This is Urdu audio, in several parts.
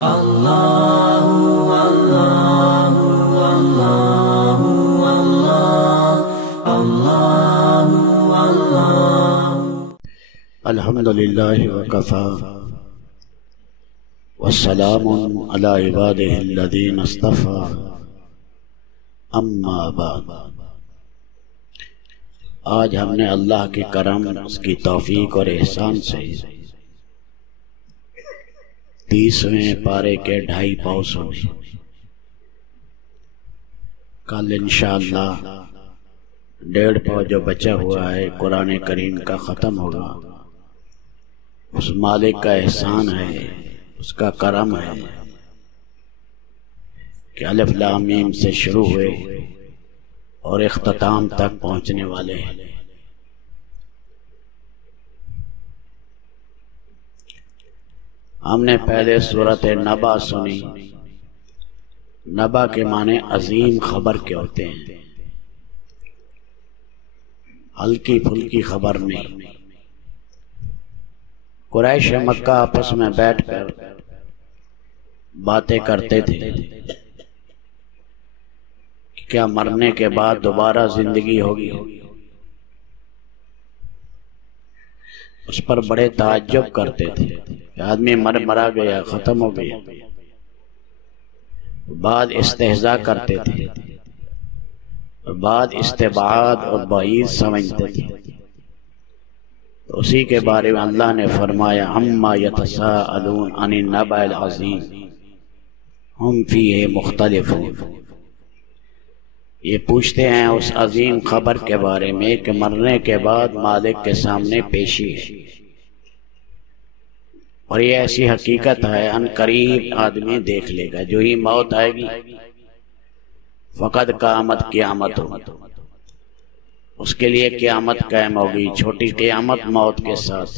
اللہ اللہ اللہ اللہ اللہ الحمدللہ وکفا والسلام علی عبادہ الذین اصطفیٰ اما بعد۔ آج ہم نے اللہ کے کرم، اس کی توفیق اور احسان سے 30ویں پارے کے 2.5 پاؤں سنے۔ کل انشاءاللہ 1.5 پاؤں جو بچا ہوا ہے قرآن کریم کا ختم ہوگا۔ اس مالک کا احسان ہے، اس کا کرم ہے کہ الف لام میم سے شروع ہوئے اور اختتام تک پہنچنے والے ہیں۔ ہم نے پہلے سورۃ نبا سنی۔ نبا کے معنی عظیم خبر کے ہوتے ہیں، ہلکی پھلکی خبر نہیں۔ قریش مکہ آپس میں بیٹھ کر باتیں کرتے تھے کہ کیا مرنے کے بعد دوبارہ زندگی ہوگی۔ اس پر بڑے تعجب کرتے تھے کہ آدمی مرا گیا، ختم ہو گیا۔ بعد استہزاء کرتے تھے، بعد استبعاد اور بعید سمجھتے تھے۔ تو اسی کے بارے میں اللہ نے فرمایا عما یتساءلون عن النبأ العظیم ہم فیہ مختلفون۔ یہ پوچھتے ہیں اس عظیم خبر کے بارے میں کہ مرنے کے بعد مالک کے سامنے پیشی ہے، اور یہ ایسی حقیقت ہے ان قریب آدمی دیکھ لے گا۔ جو ہی موت آئے گی فقد قامت قیامت ہو، اس کے لیے قیامت قائم ہوگی۔ چھوٹی قیامت موت کے ساتھ۔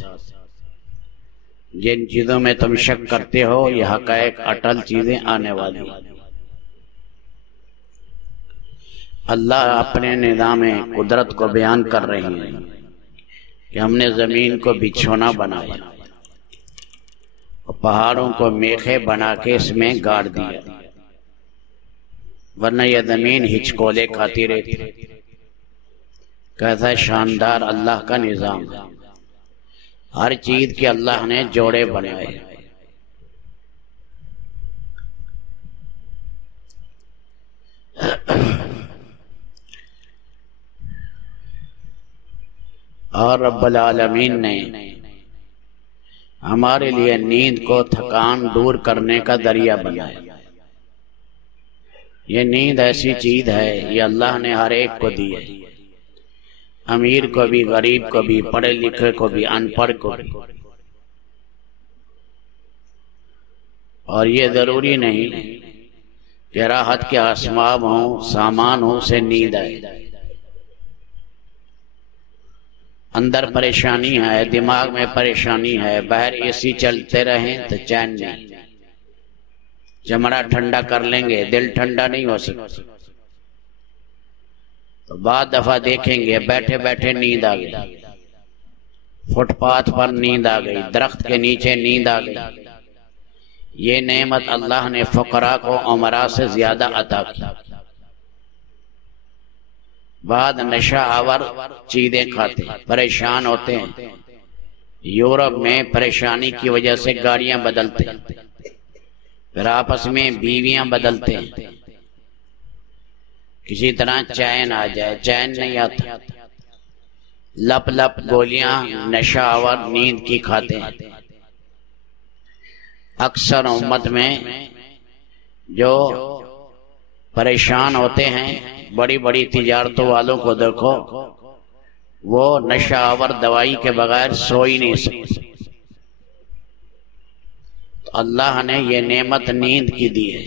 جن چیزوں میں تم شک کرتے ہو یہ حقائق اٹل چیزیں آنے والی۔ اللہ اپنے نظام قدرت کو بیان کر رہے ہیں کہ ہم نے زمین کو بچھونا بنایا اور پہاڑوں کو میخیں بنا کے اس میں گاڑ دیا، ورنہ یہ زمین ہچکولے کھاتی رہتی۔ کیسا شاندار اللہ کا نظام ہے۔ ہر چیز کے اللہ نے جوڑے بنائے۔ اور رب العالمین نے ہمارے لیے نیند کو تھکان دور کرنے کا ذریعہ بنایا۔ یہ نیند ایسی چیز ہے، یہ اللہ نے ہر ایک کو دی ہے، امیر کو بھی، غریب کو بھی، پڑھے لکھے کو بھی، ان پڑھ کو بھی۔ اور یہ ضروری نہیں کہ راحت کے اسباب ہوں، سامان ہوں سے نیند آئے۔ اندر پریشانی ہے، دماغ میں پریشانی ہے، باہر اے سی چلتے رہیں تو چین نہیں۔ چمڑا ٹھنڈا کر لیں گے، دل ٹھنڈا نہیں ہو سکتا۔ تو بعد دفعہ دیکھیں گے بیٹھے بیٹھے نیند آ گئی، فٹ پاتھ پر نیند آ گئی، درخت کے نیچے نیند آ گئی۔ یہ نعمت اللہ نے فقراء کو امراء سے زیادہ عطا کی۔ بعد نشہ آور چیزیں کھاتے ہیں، پریشان ہوتے ہیں۔ یورپ میں پریشانی کی وجہ سے گاڑیاں بدلتے ہیں، پھر آپس میں بیویاں بدلتے ہیں۔ کسی طرح چین آ جائے، چین نہیں آتا۔ لپ لپ گولیاں نشہ آور نیند کی کھاتے ہیں۔ اکثر امت میں جو پریشان ہوتے ہیں، بڑی بڑی تجارتوں والوں کو دیکھو، وہ نشہ آور دوائی کے بغیر سو ہی نہیں سکتے۔ تو اللہ نے یہ نعمت نیند کی دی ہے۔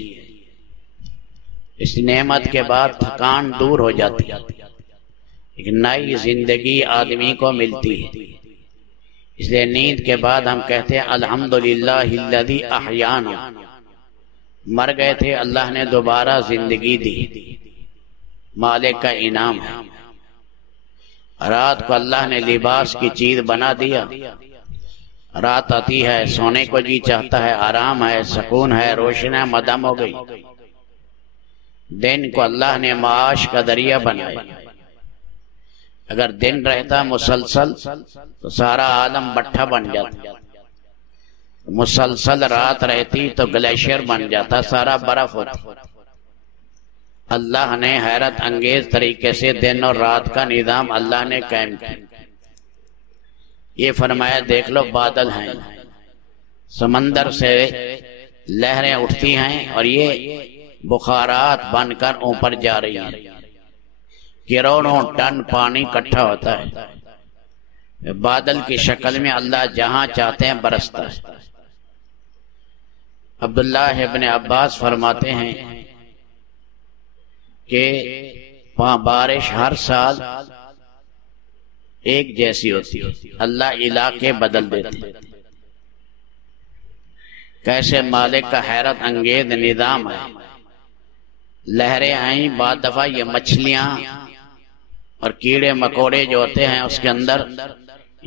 اس نعمت کے بعد تھکان دور ہو جاتی ہے، ایک نئی زندگی آدمی کو ملتی ہے۔ اس لیے نیند کے بعد ہم کہتے ہیں الحمدللہ الذی احیانا۔ مر گئے تھے، اللہ نے دوبارہ زندگی دی، مالک کا انعام ہے۔ رات کو اللہ نے لباس کی چیز بنا دیا، رات آتی ہے، سونے کو جی چاہتا ہے، آرام ہے، سکون ہے، روشنی مدم ہو گئی۔ دن کو اللہ نے معاش کا ذریعہ بنایا۔ اگر دن رہتا مسلسل تو سارا عالم بٹھا بن جاتا، مسلسل رات رہتی تو گلیشیر بن جاتا، سارا برف ہوتا۔ اللہ نے حیرت انگیز طریقے سے دن اور رات کا نظام اللہ نے قائم کیا۔ یہ فرمایا دیکھ لو بادل ہیں، سمندر سے لہریں اٹھتی ہیں اور یہ بخارات بن کر اوپر جا رہی ہیں، کروڑوں ٹن پانی اکٹھا ہوتا ہے، بادل کی شکل میں اللہ جہاں چاہتے ہیں برستا ہے۔ عبداللہ ابن عباس فرماتے ہیں کہ بارش ہر سال ایک جیسی ہوتی ہے، اللہ علاقے بدل دیتے۔ کیسے مالک کا حیرت انگیز نظام ہے۔ لہریں آئیں، بعد دفعہ یہ مچھلیاں اور کیڑے مکوڑے جو ہوتے ہیں اس کے اندر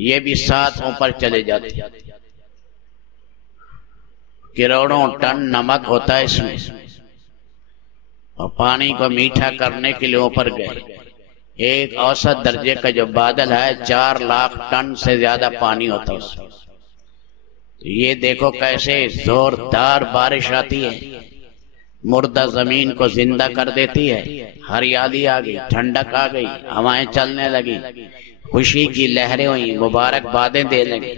یہ بھی ساتھ اوپر چلے جاتے ہیں۔ کروڑوں ٹن نمک ہوتا ہے اس میں، اور پانی کو میٹھا کرنے کے لیے اوپر گئے۔ ایک اوسط درجے کا جو بادل ہے 4 لاکھ ٹن سے زیادہ پانی ہوتا ہے اس میں۔ یہ دیکھو کیسے زوردار بارش آتی ہے، مردہ زمین کو زندہ کر دیتی ہے، ہریالی آ گئی، ٹھنڈک آ گئی، ہوائیں چلنے لگی، خوشی کی لہریں ہوئیں، مبارک بادیں دے لگی۔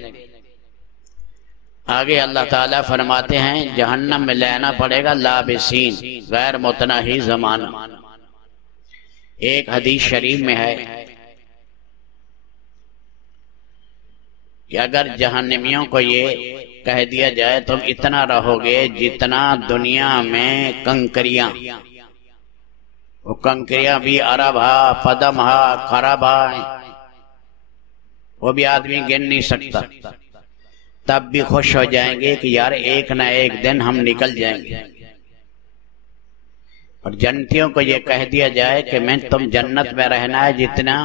آگے اللہ تعالیٰ فرماتے ہیں جہنم میں لینا پڑے گا لابسین، غیر متناہی زمانہ۔ ایک حدیث شریف میں ہے کہ اگر جہنمیوں کو یہ کہہ دیا جائے تم اتنا رہو گے جتنا دنیا میں کنکریاں، وہ کنکریاں بھی عرب ہا، پدم ہا، خراب ہا، وہ بھی آدمی گن نہیں سکتا، تب بھی خوش ہو جائیں گے کہ یار ایک نہ ایک دن ہم نکل جائیں گے۔ اور جنتیوں کو یہ کہہ دیا جائے کہ میں تم جنت میں رہنا ہے، جتنا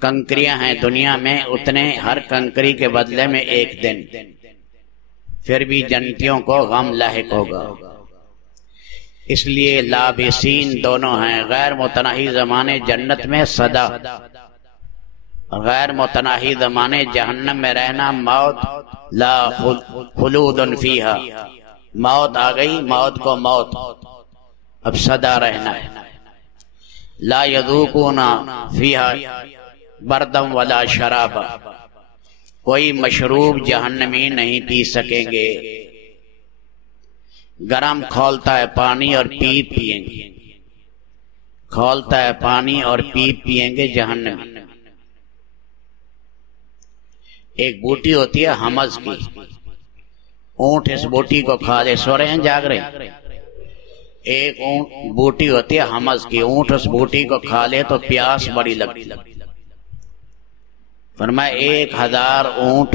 کنکریاں ہیں دنیا میں اتنے ہر کنکری کے بدلے میں ایک دن، پھر بھی جنتیوں کو غم لاحق ہوگا۔ اس لیے لابسین دونوں ہیں، غیر متناہی زمانے جنت میں سدا، غیر متناہی زمانے جہنم میں رہنا، موت لا خلود فیہا، موت آ گئی، موت کو موت، اب سدا رہنا ہے۔ لا یذوقون فیہا بردم ولا شرابا، کوئی مشروب جہنمی نہیں پی سکیں گے، گرم کھولتا ہے پانی اور پیپ پیئیں گے، کھولتا ہے پانی اور پیپ پیئیں گے جہنمی۔ ایک بوٹی ہوتی ہے حمز کی، اونٹ اس بوٹی کو کھا لے، سو رہے ہیں جاگ رہے ہیں، ایک بوٹی ہوتی ہے حمز کی، اونٹ اس بوٹی کو کھا لے تو پیاس بڑی لگتی۔ فرمایا 1000 اونٹ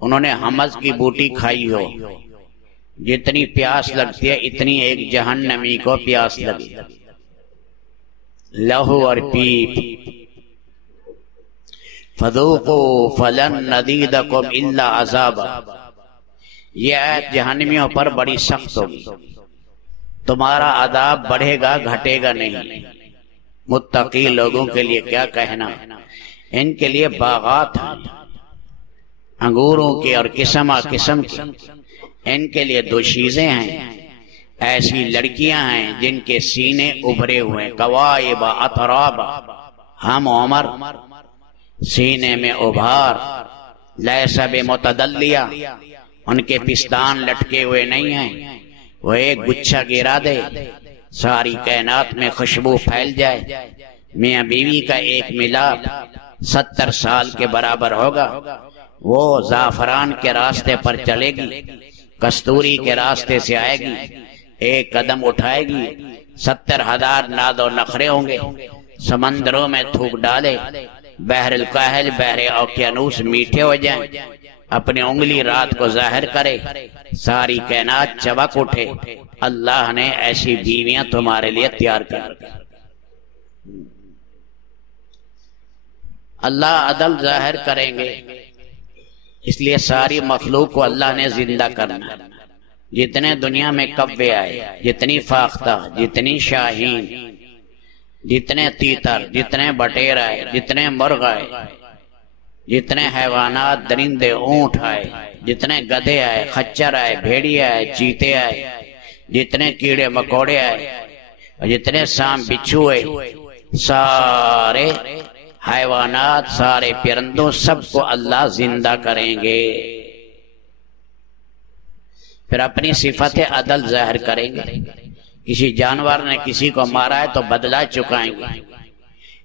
انہوں نے حمز کی بوٹی کھائی ہو، جتنی پیاس لگتی ہے اتنی ایک جہنمی کو پیاس لگی، لہو اور پیپ۔ فذوقوا فلن نزیدکم الا عذابا، یہ آیت جہنمیوں پر بڑی سخت ہوگی، تمہارا عذاب بڑھے گا گھٹے گا نہیں۔ متقی لوگوں کے لیے کیا کہنا، ان کے لیے باغات ہیں انگوروں کی اور قسم قسم کی، ان کے لیے 2 چیزیں ہیں، ایسی لڑکیاں ہیں جن کے سینے ابھرے ہوئے، قوائب اترابا، ہم عمر، سینے میں ابھار، لیس بمتدلیہ، ان کے پستان لٹکے ہوئے نہیں ہیں، وہ ایک گچھا گرا دے ساری کائنات میں خوشبو پھیل جائے۔ میاں بیوی کا ایک ملاپ 70 سال کے برابر ہوگا، وہ زعفران کے راستے پر چلے گی، کستوری کے راستے سے آئے گی، ایک قدم اٹھائے گی، 70,000 ناز و نخرے ہوں گے، سمندروں میں تھوک ڈالے، بحر الکاہل بحر اوقیانوس میٹھے ہو جائیں، اپنی انگلی رات کو ظاہر کرے، ساری کائنات چبک اٹھے۔ اللہ نے ایسی بیویاں تمہارے لیے تیار کر دی۔ اللہ عدل ظاہر کریں گے، اس لیے ساری مخلوق کو اللہ نے زندہ کرنا ہے۔ جتنے دنیا میں کوے آئے، جتنی فاختہ، جتنی شاہین، جتنے تیتر، جتنے بٹیر آئے، جتنے مرغ آئے، جتنے حیوانات، درندے، اونٹ آئے، جتنے گدھے آئے، خچر آئے، بھیڑیے آئے، چیتے آئے، جتنے کیڑے مکوڑے آئے، اور جتنے سانپ بچھو ہوئے، سارے حیوانات، سارے پرندوں، سب کو اللہ زندہ کریں گے۔ پھر اپنی صفت عدل ظاہر کریں گے۔ کسی جانور نے کسی کو مارا ہے تو بدلہ چکائیں گے،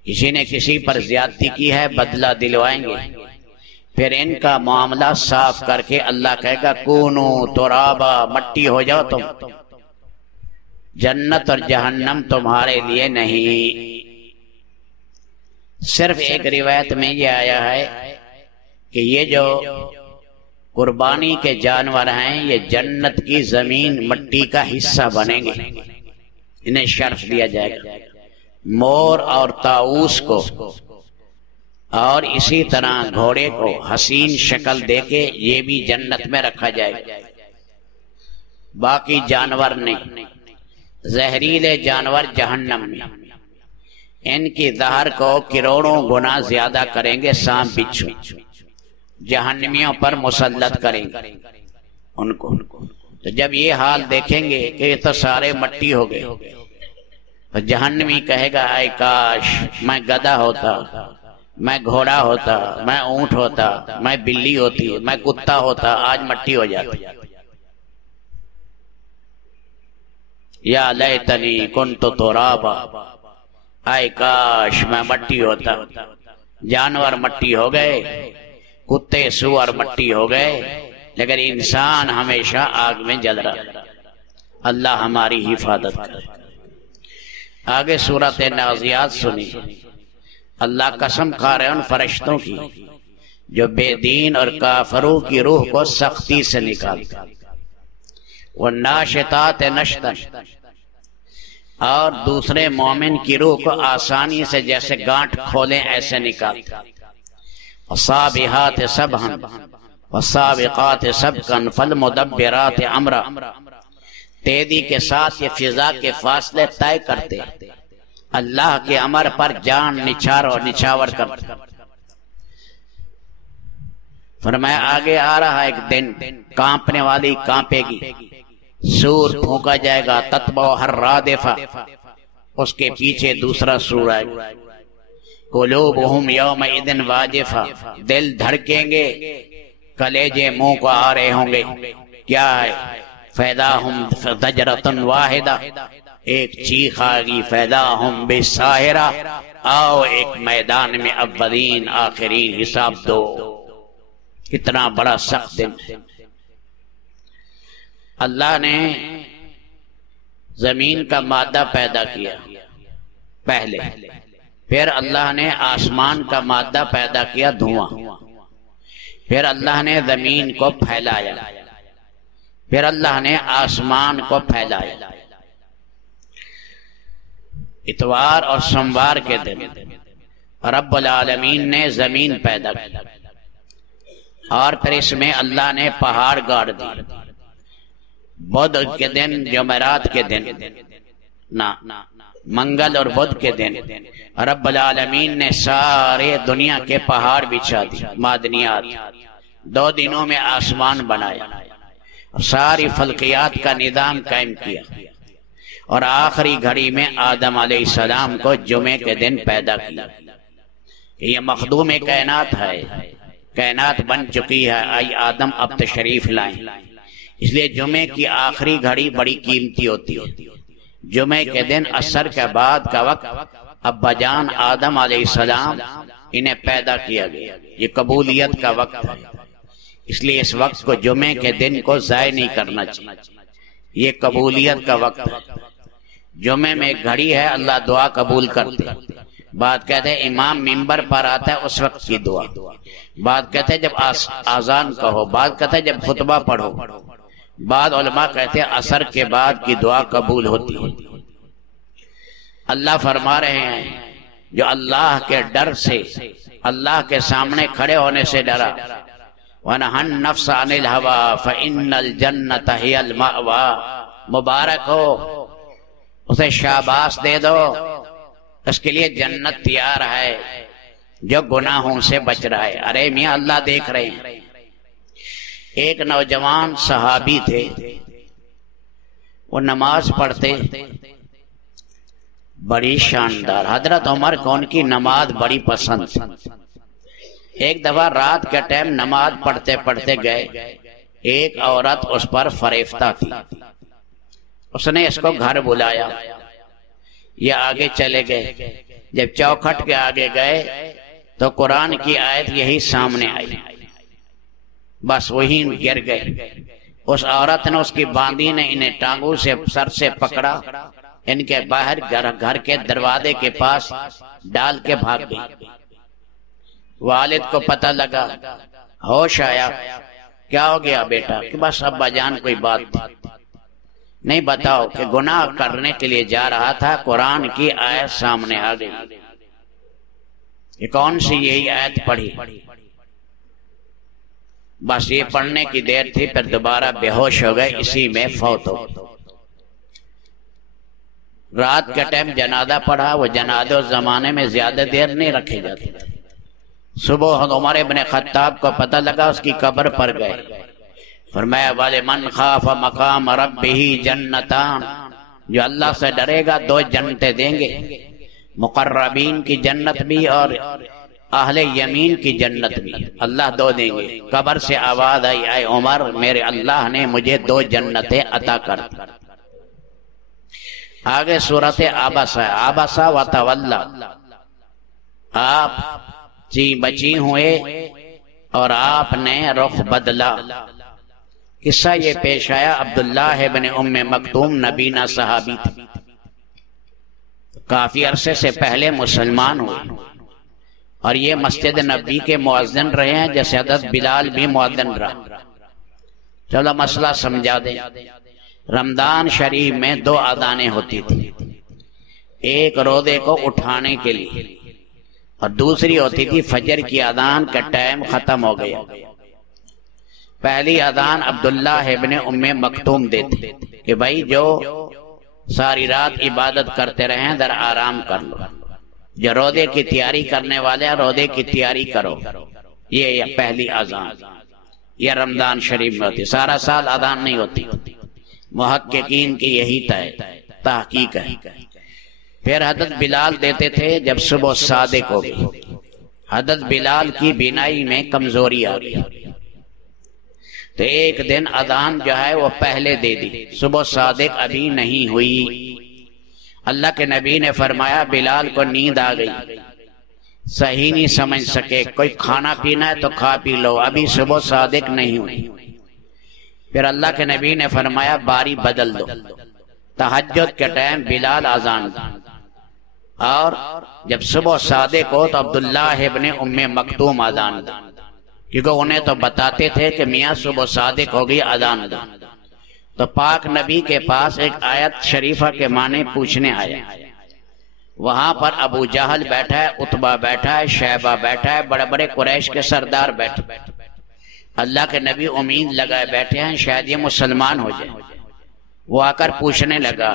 کسی نے کسی پر زیادتی کی ہے بدلہ دلوائیں گے۔ پھر ان کا معاملہ صاف کر کے اللہ کہے گا کونو ترابا، مٹی ہو جاؤ تم، جنت اور جہنم تمہارے لیے نہیں۔ صرف ایک روایت میں یہ آیا ہے کہ یہ جو قربانی کے جانور ہیں یہ جنت کی زمین مٹی کا حصہ بنیں گے، انہیں شرف دیا جائے گا۔ مور اور طاؤس کو اور اسی طرح گھوڑے کو حسین شکل دے کے یہ بھی جنت میں رکھا جائے گا، باقی جانور نہیں۔ زہریلے جانور جہنم میں، ان کی زہر کو کروڑوں گنا زیادہ کریں گے سانپ بچھو، جہنمیوں پر مسلط کریں گے ان کو۔ تو جب یہ حال دیکھیں گے کہ یہ تو سارے مٹی ہو گئے، تو جہنمی کہے گا اے کاش میں گدھا ہوتا، میں گھوڑا ہوتا، میں اونٹ ہوتا، میں بلی ہوتی، میں کتا ہوتا، آج مٹی ہو جاتی۔ یا لیتنی کنت ترابا، اے کاش میں مٹی ہوتا۔ جانور مٹی ہو گئے، کتے سور مٹی ہو گئے، لیکن انسان ہمیشہ آگ میں جل رہا۔ اللہ ہماری حفاظت کرے۔ آگے سورۃ نازعات سنی، اللہ قسم کھا رہے ان فرشتوں کی جو بے دین اور کافروں کی روح کو سختی سے نکالتا، والناشطات نشطا، اور دوسرے مومن کی روح کو آسانی سے جیسے گانٹ کھولیں ایسے نکالتا، والصابحات سبحا والسابقات سبقا فالمدبرات امرا، تیزی کے ساتھ یہ فضا کے فاصلے طے کرتے، اللہ کے امر پر جان نچھاور کرتے۔ فرمایا آگے آ رہا ایک دن کانپنے والی کانپے گی، سور پھونکا جائے گا، تتبع ہر رادفہ، اس کے پیچھے دوسرا سور آئے گا، قلوبہم یومئذ واجفہ، دل دھڑکیں گے، کلیجے منہ کو آ رہے ہوں گے، کیا ہے؟ فیداہم زجرۃ واحدہ، ایک چیخ آگی، فیداہم بالساہرہ، آؤ ایک میدان میں اولین آخرین حساب دو۔ کتنا بڑا سخت دن ہے۔ اللہ نے زمین کا مادہ پیدا کیا پہلے، پھر اللہ نے آسمان کا مادہ پیدا کیا دھواں، پھر اللہ نے زمین کو پھیلایا، پھر اللہ نے آسمان کو پھیلایا۔ اتوار اور سوموار کے دن رب العالمین نے زمین پیدا کی، اور پھر اس میں اللہ نے پہاڑ گاڑ دی۔ بدھ کے دن، جمعرات کے دن، منگل اور بدھ کے دن رب العالمین نے سارے دنیا کے پہاڑ بچھا دی، معدنیات۔ 2 دنوں میں آسمان بنایا، ساری فلکیات کا نظام قائم کیا، اور آخری گھڑی میں آدم علیہ السلام کو جمعے کے دن پیدا کیا۔ یہ مخدوم کائنات ہے، کائنات بن چکی ہے، آئی آدم اب تشریف لائیں۔ اس لیے جمعے کی آخری گھڑی بڑی قیمتی ہوتی ہے۔ جمعے کے دن عصر کے بعد کا وقت ابا جان آدم علیہ السلام انہیں پیدا کیا گیا، یہ قبولیت کا وقت ہے۔ اس لیے اس وقت کو، جمعے کے دن کو ضائع نہیں کرنا چاہیے، یہ قبولیت کا وقت ہے۔ جمعے میں ایک گھڑی ہے، اللہ دعا قبول کرتے۔ بات کہتے ہیں امام منبر پر آتا ہے اس وقت کی دعا، بات کہتے ہیں جب آذان کہو، بات کہتے ہیں جب خطبہ پڑھو، بعد علماء کہتے ہیں عصر کے بعد کی دعا قبول ہوتی ہے۔ اللہ فرما رہے ہیں جو اللہ کے ڈر سے، اللہ کے سامنے کھڑے ہونے سے ڈرا، وَنَهَى النَّفْسَ عَنِ الْهَوَىٰ فَإِنَّ الْجَنَّةَ هِيَ الْمَأْوَىٰ، مبارک ہو، اسے شاباش دے دو، اس کے لیے جنت تیار ہے جو گناہوں سے بچ رہا ہے۔ ارے میاں اللہ دیکھ رہے ہیں۔ ایک نوجوان صحابی تھے، وہ نماز پڑھتے بڑی شاندار، حضرت عمر کو ان کی نماز بڑی پسند تھی۔ ایک دفعہ رات کے ٹائم نماز پڑھتے پڑھتے گئے، ایک عورت اس پر فریفتہ تھی، اس نے اس کو گھر بلایا، یہ آگے چلے گئے، جب چوکھٹ کے آگے گئے تو قرآن کی آیت یہی سامنے آئی، بس وہی گر گئے۔ اس عورت نے، اس کی باندی نے انہیں ٹانگوں سے سر سے پکڑا، ان کے باہر گھر کے دروازے کے پاس ڈال کے بھاگ گئی۔ والد کو پتہ لگا، ہوش آیا، کیا ہو گیا بیٹا؟ کہ بس ابا جان کوئی بات تھی۔ نہیں بتاؤ کہ گناہ کرنے کے لیے جا رہا تھا، قرآن کی آیت سامنے آ گئی۔ یہ کون سی؟ یہی آیت پڑھی، بس یہ پڑھنے کی دیر تھی، پھر دوبارہ بے ہوش ہو گئے، اسی میں فوت ہو۔ رات کے ٹائم جنازہ پڑھا، وہ جنازہ اس زمانے میں زیادہ دیر نہیں رکھے جاتے۔ صبح عمر ابن خطاب کو پتہ لگا، اس کی قبر پر گئے، فرمایا وَلِمَنْ خَافَ مَقَامَ رَبِّهِ جَنَّتَانِ، جو اللہ سے ڈرے گا 2 جنتیں دیں گے، مقربین کی جنت بھی اور اہل یمین کی جنت بھی، اللہ 2 دیں گے۔ قبر سے آواز آئی، اے عمر، میرے اللہ نے مجھے 2 جنتیں عطا کر دی۔ آگے سورۃ عبسہ، عبسہ وتولی، آپ چی بچی ہوئے اور آپ نے رخ بدلا۔ قصہ یہ پیش آیا، عبداللہ ابن ام مکتوم نبینا صحابی تھے، کافی عرصے سے پہلے مسلمان ہوئے، اور یہ مسجد نبی کے مؤذن رہے ہیں، جیسے حضرت بلال بھی مؤذن رہا۔ چلو مسئلہ سمجھا دیں۔ رمضان شریف میں 2 اذانیں ہوتی تھی، ایک روزے کو اٹھانے کے لیے اور دوسری ہوتی تھی فجر کی اذان کا ٹائم ختم ہو گیا۔ پہلی اذان عبداللہ ابن ام مکتوم دیتے کہ بھائی جو ساری رات عبادت کرتے رہیں ذرا آرام کر لو، جو روزے کی تیاری کرنے والے ہیں روزے کی تیاری کرو۔ یہ پہلی اذان، یہ رمضان شریف میں ہوتی، سارا سال اذان نہیں ہوتی، محققین کی یہی تحقیق ہے۔ پھر حضرت بلال دیتے تھے جب صبح صادق ہو گئی، حضرت بلال کی بینائی میں کمزوری آ گئی، تو ایک دن اذان جو ہے وہ پہلے دے دی، صبح صادق ابھی نہیں ہوئی۔ اللہ کے نبی نے فرمایا بلال کو نیند آ گئی، صحیح نہیں سمجھ سکے، کوئی کھانا پینا ہے تو کھا پی لو، ابھی صبح صادق نہیں ہوئی۔ پھر اللہ کے نبی نے فرمایا باری بدل دو، تہجد کے ٹائم بلال اذان دے، اور جب صبح صادق ہو تو عبداللہ ابن ام مکتوم اذان دے، کیونکہ انہیں تو بتاتے تھے کہ میاں صبح صادق ہوگی اذان دے۔ تو پاک نبی کے پاس ایک آیت شریفہ کے معنی پوچھنے آیا، وہاں پر ابو جہل بیٹھا ہے، عتبہ بیٹھا ہے، شیبہ بیٹھا ہے، بڑے بڑے قریش کے سردار بیٹھے، اللہ کے نبی امید لگائے بیٹھے ہیں شاید یہ مسلمان ہو جائے۔ وہ آ کر پوچھنے لگا،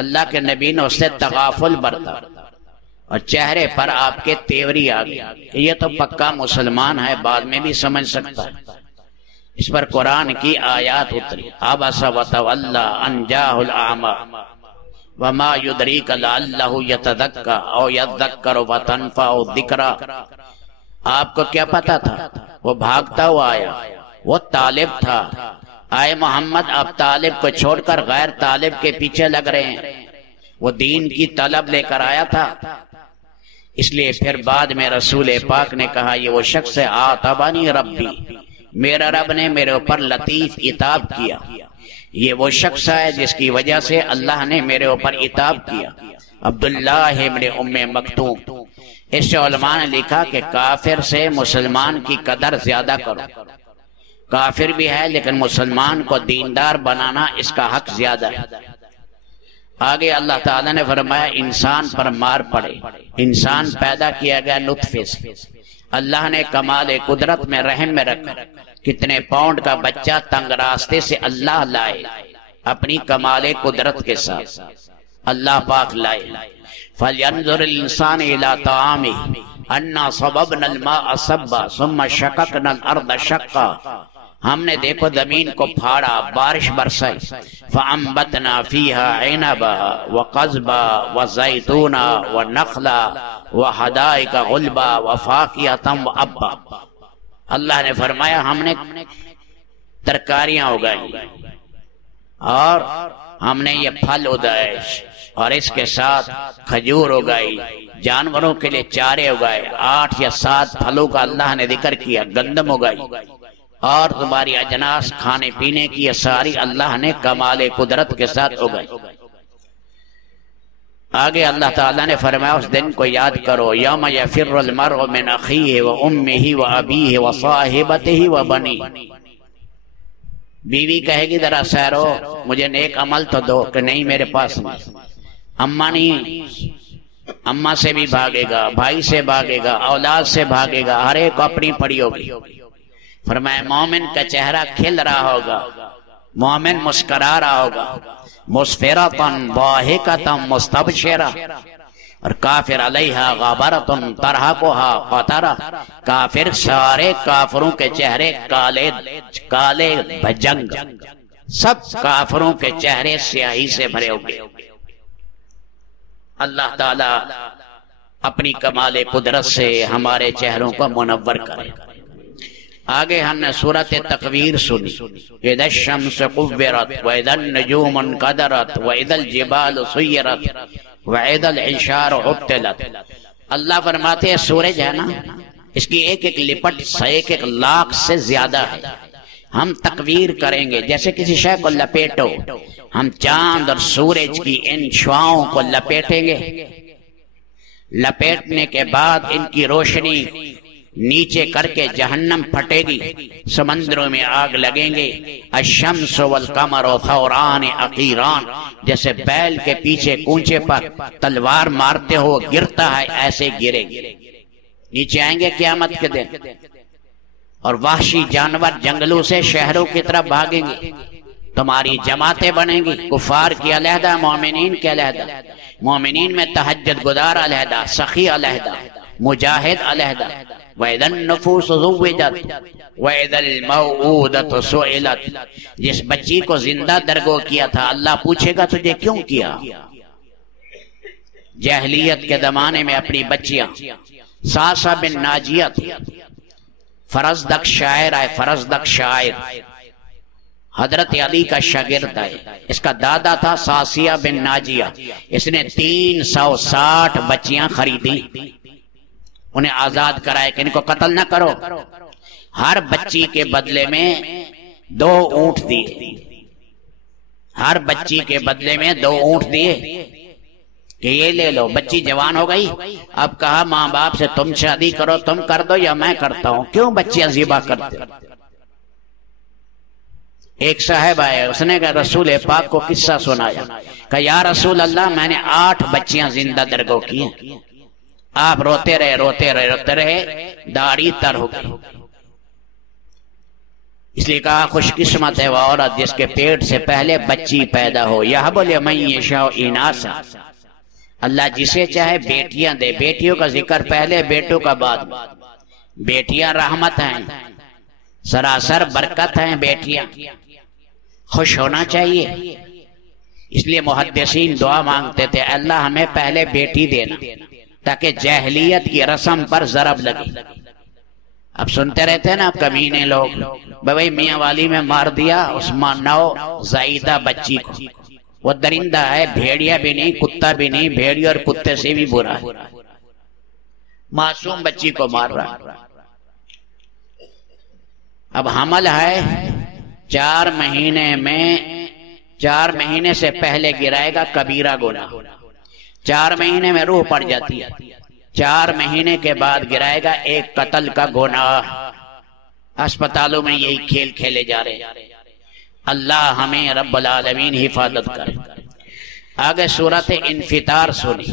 اللہ کے نبی نے اس سے تغافل برتا اور چہرے پر آپ کے تیوری آ گئی کہ یہ تو پکا مسلمان ہے، بعد میں بھی سمجھ سکتا ہے۔ اس پر قرآن کی آیات اتری، عبس وتولی ان جاءہ الاعمی وما یدریک لعلہ یتذکر او یذکر فتنفعہ الذکری۔ آپ کو کیا پتا تھا؟ وہ بھاگتا ہوا آیا، وہ طالب تھا۔ آئے محمد آپ طالب کو چھوڑ کر غیر طالب کے پیچھے لگ رہے ہیں، وہ دین کی طلب لے کر آیا تھا۔ اس لیے پھر بعد میں رسول پاک نے کہا یہ وہ شخص ہے آتبانی ربی، میرا رب نے میرے اوپر لطیف عتاب کیا، یہ وہ شخص ہے جس کی وجہ سے اللہ نے میرے اوپر عتاب کیا، عبداللہ ابن ام مکتوم۔ اس سے علماء نے لکھا کہ کافر سے مسلمان کی قدر زیادہ کرو، کافر بھی ہے لیکن مسلمان کو دیندار بنانا اس کا حق زیادہ ہے۔ آگے اللہ تعالیٰ نے فرمایا انسان پر مار پڑے، انسان پیدا کیا گیا نطفے سے، اللہ نے کمال قدرت میں رحم میں رکھا، کتنے پاؤنڈ کا بچہ تنگ راستے سے اللہ لائے، اپنی کمال قدرت کے ساتھ اللہ پاک لائے۔ فَلْيَنْظُرِ الْإِنسَانُ إِلَىٰ طَعَامِهِ أَنَّا صَبَبْنَا الْمَاءَ صَبًّا ثُمَّ شَقَقْنَا الْأَرْضَ شَقًّا، ہم نے دیکھو زمین کو پھاڑا، بارش برسائی، فَأَنبَتْنَا فِيهَا عِنَبًا وَقَضْبًا وَزَيْتُونًا وَنَخْلًا وَحَدَائِقَ غُلْبًا وَفَاكِهَةً وَأَبًّا۔ اللہ نے فرمایا ہم نے ترکاریاں اگائی اور ہم نے یہ پھل اگائے اور اس کے ساتھ کھجور اگائی، جانوروں کے لیے چارے اگائے، 8 یا 7 پھلوں کا اللہ نے ذکر کیا، گندم اگائی اور تمہاری اجناس کھانے پینے کی یہ ساری اللہ نے کمال قدرت کے ساتھ اگائی۔ آگے اللہ تعالیٰ نے فرمایا اس دن کو یاد کرو، یوم یفر المرء من اخیہ و امہ و ابیہ و صاحبتہ و بنیہ۔ بیوی کہے گی ذرا سیرو مجھے نیک عمل تو دو، کہ نہیں میرے پاس نہیں، اماں نہیں، اماں سے بھی بھاگے گا، بھائی سے بھاگے گا، اولاد سے بھاگے گا، ہر ایک اپنی پڑی ہوگی۔ فرمایا مومن کا چہرہ کھل رہا ہوگا، مومن مسکرا رہا ہوگا، مسفرتن ضاحکتن مستبشرہ، اور کافر علیہا غبرتن ترہقہا قطرہ، کافر سارے کافروں کے چہرے کالے کالے بھجنگ، سب کافروں کے چہرے سیاہی سے بھرے ہوگے۔ اللہ تعالیٰ اپنی کمال قدرت سے ہمارے چہروں کو منور کرے۔ آگے ہم نے سورۃ تکویر سنی، اذا الشمس کورت واذا النجوم انکدرت واذا الجبال سیرت واذا العشار عطلت۔ اللہ فرماتے ہیں سورج ہے نا، اس کی ایک ایک لپٹ 1 لاکھ سے زیادہ ہے، ہم تکویر کریں گے جیسے کسی شے کو لپیٹو، ہم چاند اور سورج کی ان شعاؤں کو لپیٹیں گے، لپیٹنے کے بعد ان کی روشنی نیچے کر کے جہنم پھٹے گی، سمندروں میں آگ لگیں گے، الشمس والقمر ثوران عقیران، جیسے بیل کے پیچھے کونچے پر تلوار مارتے ہو گرتا ہے ایسے گرے گی، نیچے آئیں گے قیامت کے دن، اور وحشی جانور جنگلوں سے شہروں کی طرف بھاگیں گے، تمہاری جماعتیں بنیں گی، کفار کی علیحدہ، مومنین کی علیحدہ، مومنین میں تہجد گزار علیحدہ، سخی علیحدہ، مجاہد علیحدہ۔ وَإِذَا النُّفُوسُ زُوِّجَتْ وَإِذَا الْمَوْءُودَةُ سُئِلَتْ، جس بچی کو زندہ درگو کیا تھا اللہ پوچھے گا تجھے کیوں کیا؟ جاہلیت کے زمانے میں اپنی بچیاں، ساسا بن ناجیہ تھی، فرزدق شاعر ہے، فرزدق شاعر حضرت علی کا شاگرد ہے، اس کا دادا تھا ساسیہ بن ناجیہ، اس نے 360 بچیاں خریدی، انہیں آزاد کرائے کہ ان کو قتل نہ کرو، ہر بچی کے بدلے میں 2 اونٹ دیے، ہر بچی کے بدلے میں 2 اونٹ دیے کہ یہ لے لو۔ بچی جوان ہو گئی، اب کہا ماں باپ سے تم شادی کرو، تم کر دو یا میں کرتا ہوں، کیوں بچیاں ذبح کرتے؟ ایک صاحب آئے، اس نے کہا رسول پاک کو قصہ سنایا، کہا یا رسول اللہ میں نے 8 بچیاں زندہ درگو کی ہیں۔ آپ روتے رہے روتے رہے روتے رہے، داڑھی تر ہو گئی، اس لیے کہا خوش قسمت ہے وہ عورت جس کے پیٹ سے پہلے بچی پیدا ہو، یہب لمن یشاء اناثا، اللہ جسے چاہے بیٹیاں دے، بیٹیوں کا ذکر پہلے بیٹوں کا بعد، بیٹیاں رحمت ہیں، سراسر برکت ہیں، بیٹیاں خوش ہونا چاہیے، اس لیے محدثین دعا مانگتے تھے اللہ ہمیں پہلے بیٹی دینا تاکہ جاہلیت کی رسم پر ضرب لگے۔ اب سنتے رہتے ہیں نا کمینے لوگ، بھائی میاں والی میں مار دیا عثمان 9 زائدہ بچی کو، وہ درندہ ہے، بھیڑیا بھی نہیں، کتا بھی نہیں، بھیڑیا اور کتے سے بھی برا ہے، معصوم بچی کو مار رہا۔ اب حمل ہے 4 مہینے میں، 4 مہینے سے پہلے گرائے گا کبیرہ گناہ، 4 مہینے میں روح پڑ جاتی ہے، 4 مہینے کے بعد گرائے گا ایک قتل کا گناہ۔ اسپتالوں میں یہی کھیل کھیلے جا رہے ہیں، اللہ ہمیں رب العالمین حفاظت کرے۔ آگے سورۃ انفطار سنی،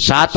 7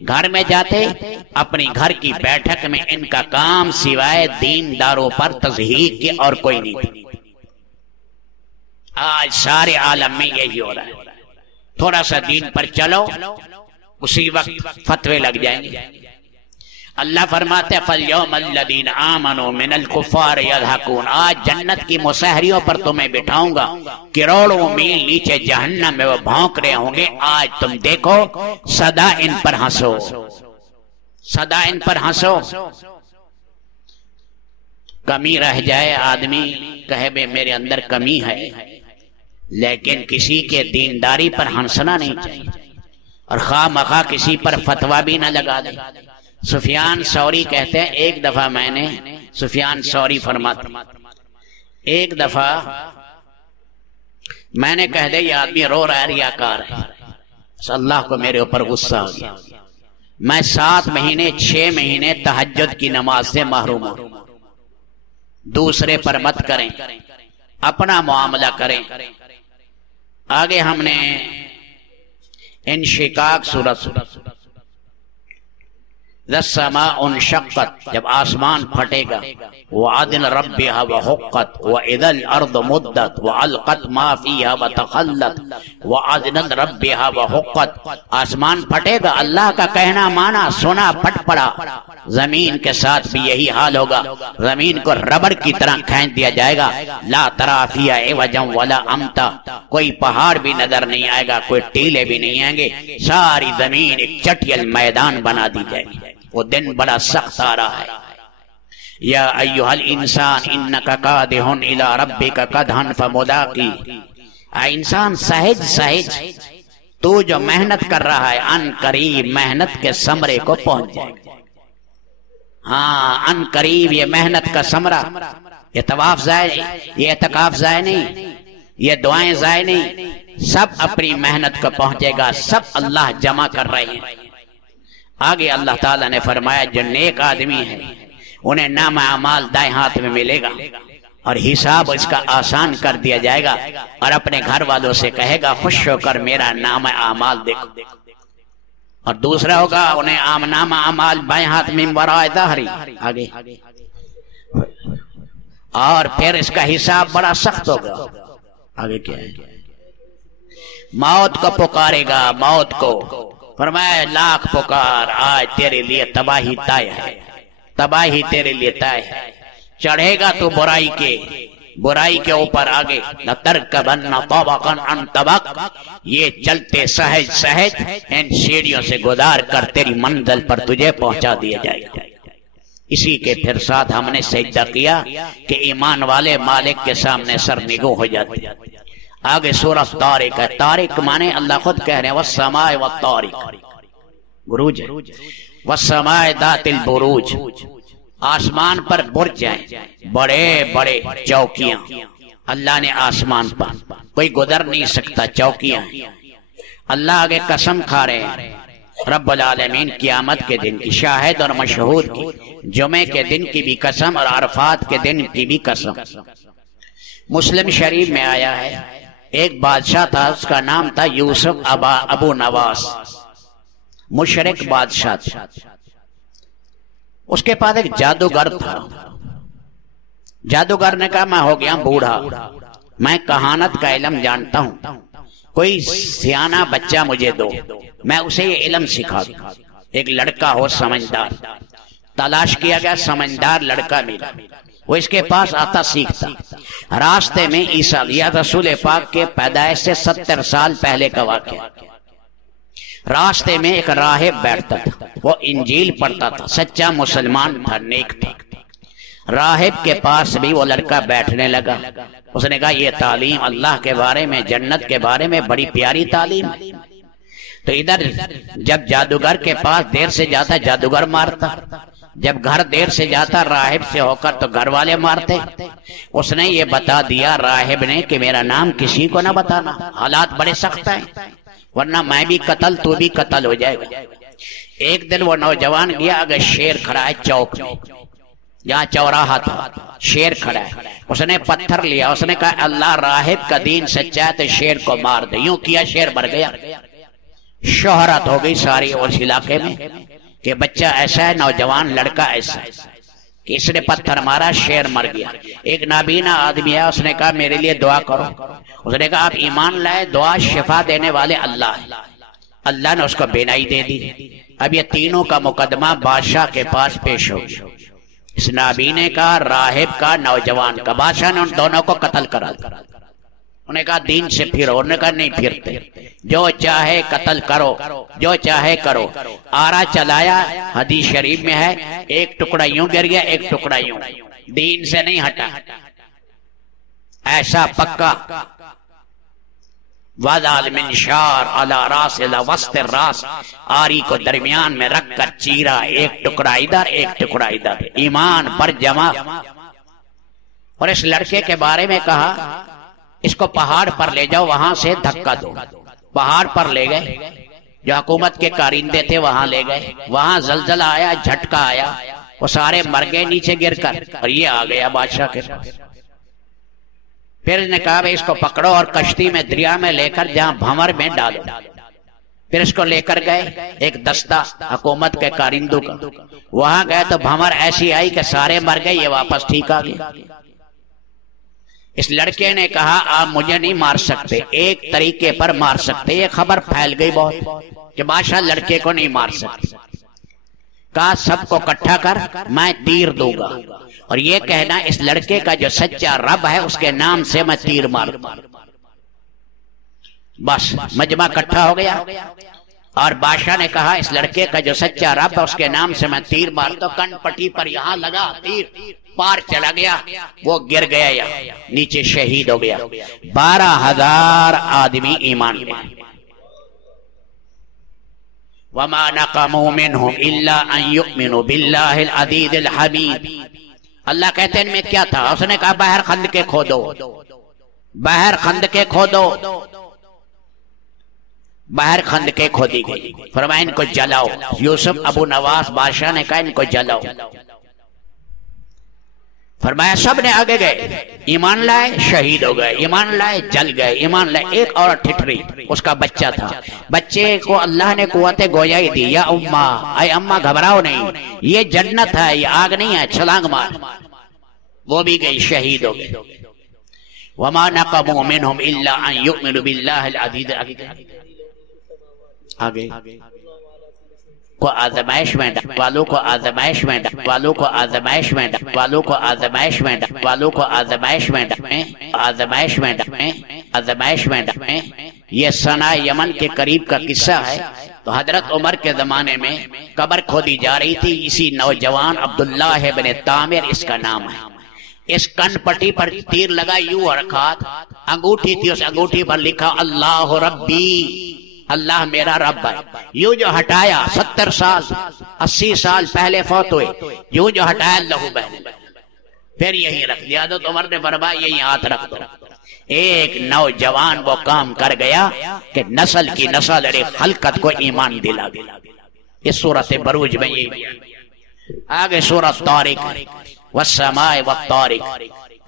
گھر میں جاتے اپنی گھر کی بیٹھک میں ان کا کام سوائے دینداروں پر تضحیق کے اور کوئی نہیں تھی۔ آج سارے عالم میں یہی ہو رہا ہے، تھوڑا سا دین پر چلو اسی وقت فتوے لگ جائیں گے۔ اللہ فرماتے ہیں فَالْيَوْمَ الَّذِينَ آمَنُوا مِنَ الْكُفَّارِ يَضْحَكُونَ، آج جنت کی مسحریوں پر تمہیں بٹھاؤں گا، کروڑوں میل نیچے جہنم میں وہ بھونک رہے ہوں گے، آج تم دیکھو سدا ان پر ہنسو، سدا ان پر ہنسو۔ کمی رہ جائے آدمی کہے بے میرے اندر کمی ہے، لیکن کسی کے دینداری پر ہنسنا نہیں چاہیے، اور خواہ مخواہ کسی پر فتویٰ بھی نہ لگا دے۔ سفیان ثوری کہتے ہیں ایک دفعہ میں نے، سفیان ثوری فرماتے ایک دفعہ میں نے کہہ دے یہ آدمی رو رہا ہے ریاکار ہے، اللہ کو میرے اوپر غصہ آ گیا، میں 7 مہینے 6 مہینے تہجد کی نماز سے محروم ہوں۔ دوسرے پر مت کریں، اپنا معاملہ کریں۔ آگے ہم نے انشقاق سورت السماء انشقت، جب آسمان پھٹے گا، وعدن ربها وحقت واذا الارض مدت والقت ما فيها وتخلت وعدن ربها وحقت، آسمان پھٹے گا، اللہ کا کہنا مانا سنا پھٹ پڑا۔ زمین کے ساتھ بھی یہی حال ہوگا، زمین کو ربڑ کی طرح کھینچ دیا جائے گا، لا ترى فيها عوجا ولا امتا، کوئی پہاڑ بھی نظر نہیں آئے گا، کوئی ٹیلے بھی نہیں آئیں گے، ساری زمین ایک چٹیل میدان بنا دی جائے گی۔ وہ دن بڑا سخت آ رہا ہے۔ یا ایھا الانسان انک کادح الی ربک کدحا فملاقی، اے انسان سہج سہج تو جو محنت کر رہا ہے ان قریب محنت کے ثمرے کو پہنچ جائے گا۔ ہاں ان قریب یہ محنت کا ثمرہ، یہ طواف ضائع، یہ اعتکاف ضائع نہیں، یہ دعائیں ضائع نہیں، سب اپنی محنت کو پہنچے گا، سب اللہ جمع کر رہے ہیں۔ آگے اللہ تعالیٰ نے فرمایا جو نیک آدمی ہے انہیں نام اعمال دائیں ہاتھ میں ملے گا اور حساب اس کا آسان کر دیا جائے گا، اور اپنے گھر والوں سے کہے گا خوش ہو کر میرا نام اعمال دیکھو، اور دوسرا ہوگا انہیں نام اعمال بائیں ہاتھ میں ورائے ظہری، آگے اور پھر اس کا حساب بڑا سخت ہوگا۔ آگے کیا ہے؟ موت کو پکارے گا، موت کو فرمایا لاکھ پکار، آج تیرے لیے تباہی طے ہے، تباہی تیرے لیے طے ہے، چڑھے گا تو برائی کے اوپر، آگے لترکبن طبقا عن طبق، یہ چلتے سہج سہج ان سیڑھیوں سے گزار کر تیری منزل پر تجھے پہنچا دیا جائے گا۔ اسی کے پھر ساتھ ہم نے سجدہ کیا کہ ایمان والے مالک کے سامنے سرنگو ہو جاتے۔ آگے سورہ طارق ہے، طارق مانے اللہ خود کہہ رہے ہیں والسماء والطارق، بروج والسماء ذات البروج، آسمان پر برج ہیں، بڑے بڑے چوکیاں اللہ نے آسمان پر، کوئی گزر نہیں سکتا، چوکیاں ہیں۔ اللہ آگے قسم کھا رہے ہیں رب العالمین قیامت کے دن کی، شاہد اور مشہود کی، جمعے کے دن کی بھی قسم اور عرفات کے دن کی بھی قسم۔ مسلم شریف میں آیا ہے ایک بادشاہ تھا، اس کا نام تھا یوسف ابو نواس، مشرک بادشاہ تھا۔ اس کے پاس ایک جادوگر تھا، جادوگر نے کہا میں ہو گیا بوڑھا، میں کہانت کا علم جانتا ہوں، کوئی سیانہ بچہ مجھے دو، میں اسے یہ علم سکھا دوں۔ ایک لڑکا ہو سمجھدار، تلاش کیا گیا، سمجھدار لڑکا ملا، وہ اس کے پاس آتا سیکھتا۔ راستے میں عیسیٰ یا رسول پاک کے پیدائش سے 70 سال پہلے کا واقعہ، راستے میں ایک راہب بیٹھتا تھا، وہ انجیل پڑھتا تھا، سچا مسلمان تھا، نیک تھا۔ راہب کے پاس بھی وہ لڑکا بیٹھنے لگا، اس نے کہا یہ تعلیم اللہ کے بارے میں، جنت کے بارے میں بڑی پیاری تعلیم۔ تو ادھر جب جادوگر کے پاس دیر سے جاتا جادوگر مارتا، جب گھر دیر سے جاتا راہب سے ہو کر تو گھر والے مارتے۔ اس نے یہ بتا دیا راہب نے کہ میرا نام کسی کو نہ بتانا، حالات بڑے سخت ہیں، ورنہ میں بھی قتل تو بھی قتل ہو جائے گا۔ ایک دن وہ نوجوان گیا، اگر شیر کھڑا ہے چوک میں، یہاں چوراہا تھا، شیر کھڑا ہے، اس نے پتھر لیا، اس نے کہا اللہ راہب کا دین سچا ہے تو شیر کو مار دے، یوں کیا شیر مر گیا۔ شہرت ہو گئی ساری اس علاقے میں کہ بچہ ایسا ہے، نوجوان لڑکا ایسا ہے کہ اس نے پتھر مارا، شیر مر گیا۔ ایک نابینا آدمی ہے، اس نے کہا میرے لیے دعا کرو۔ اس نے کہا آپ ایمان لائے، دعا شفا دینے والے اللہ ہے۔ اللہ نے اس کو بینائی دے دی۔ اب یہ تینوں کا مقدمہ بادشاہ کے پاس پیش ہو گیا، اس نابینے کا، راہب کا، نوجوان کا۔ بادشاہ نے ان دونوں کو قتل کرا دیا۔ انہوں نے کہا دین سے پھرو، انہوں نے کہا نہیں پھرتے، جو چاہے قتل کرو، جو چاہے کرو۔ آرا چلایا، حدیث شریف میں ہے، ایک ٹکڑا یوں گر گیا، ایک ٹکڑا یوں، دین سے نہیں ہٹا، ایسا پکا۔ وَضَعَ الْمِنْشَارَ عَلَى رَاسِ وَسْطِ الرَّاسِ، آری کو درمیان میں رکھ کر چیرا، ایک ٹکڑا ادھر ایک ٹکڑا ادھر، ایمان پر جمع۔ اور اس لڑکے کے بارے میں کہا اس کو پہاڑ پر لے جاؤ، وہاں سے دھکا دو۔ پہاڑ پر لے گئے، جو حکومت کے کارندے تھے وہاں لے گئے، وہاں زلزلہ آیا، جھٹکا آیا، وہ سارے مر گئے نیچے گر کر، اور یہ آ گیا بادشاہ کے پاس۔ پھر اس نے کہا بھائی اس کو پکڑو اور کشتی میں دریا میں لے کر جہاں بھنور میں ڈالو۔ پھر اس کو لے کر گئے ایک دستہ حکومت کے کارندوں کا، وہاں گئے تو بھنور ایسی آئی کہ سارے مر گئے، یہ واپس ٹھیک آ گیا۔ اس لڑکے نے کہا آپ مجھے نہیں مار سکتے، ایک طریقے پر مار سکتے۔ یہ خبر پھیل گئی بہت کہ بادشاہ لڑکے کو نہیں مار سکتے۔ کہا سب کو اکٹھا کر، میں تیر دوں گا، اور یہ کہنا اس لڑکے کا جو سچا رب ہے اس کے نام سے میں تیر ماروں۔ بس مجمع اکٹھا ہو گیا، اور بادشاہ نے کہا اس لڑکے کا جو سچا رب ہے اس کے نام سے میں تیر مارتا ہوں۔ کن پٹی پر یہاں لگا تیر، پار چلا گیا، وہ گر گیا یا نیچے شہید ہو گیا۔ 12,000 آدمی ایمان لے۔ وَمَا نَقَمُوا مِنْهُمْ إِلَّا أَن يُؤْمِنُوا بِاللَّهِ الْعَزِيزِ الْحَمِيدِ۔ اللہ کہتے ہیں ان میں کیا تھا؟ اس نے کہا بحر خندقیں کھودو، بحر خندقیں کھودو۔ بحر خندقیں کھودی گئی، فرمایا ان کو جلاؤ۔ یوسف ابو نواس بادشاہ نے کہا ان کو جلاؤ۔ فرمایا سب نے آگے گئے، ایمان لائے شہید ہو گئے، ایمان لائے جل گئے، ایمان لائے۔ ایک عورت ٹھٹری، اس کا بچہ تھا، بچے کو اللہ نے قوت گویائی دی، یا اماں، اے اماں گھبراؤ نہیں، یہ جنت ہے، یہ آگ نہیں ہے، چھلانگ مار۔ وہ بھی گئی، شہید ہو گئے۔ وَمَا نَقَمُوا مِنْهُمْ إِلَّا أَن يُؤْمِنُوا بِاللَّهِ الْعَزِيزِ۔ آگے کو آزمائش میں والوں کو آزمائش میں والوں کو آزمائش میں والوں کو آزمائش میں والوں کو آزمائش میں آزمائش میں آزمائش میں۔ یہ صنع یمن کے قریب کا قصہ ہے۔ تو حضرت عمر کے زمانے میں قبر کھودی جا رہی تھی، اسی نوجوان عبداللہ بن تامر اس کا نام ہے۔ اس کن پٹی پر تیر لگا، یوں رکھات انگوٹھی تھی، اس انگوٹھی پر لکھا اللہ ربی، اللہ میرا رب ہے۔ یوں جو ہٹایا، 70 سال 80 سال پہلے فوت ہوئے، یوں جو ہٹایا اللہ بہن، پھر یہی رکھ دیا۔ حضرت عمر نے فرمایا یہی ہاتھ رکھ دو۔ ایک نوجوان وہ کام کر گیا کہ نسل کی نسل خلقت کو ایمان دلا گیا۔ اس سورۃ بروج میں یہی آگے سورۃ طارق، والسماء والطارق،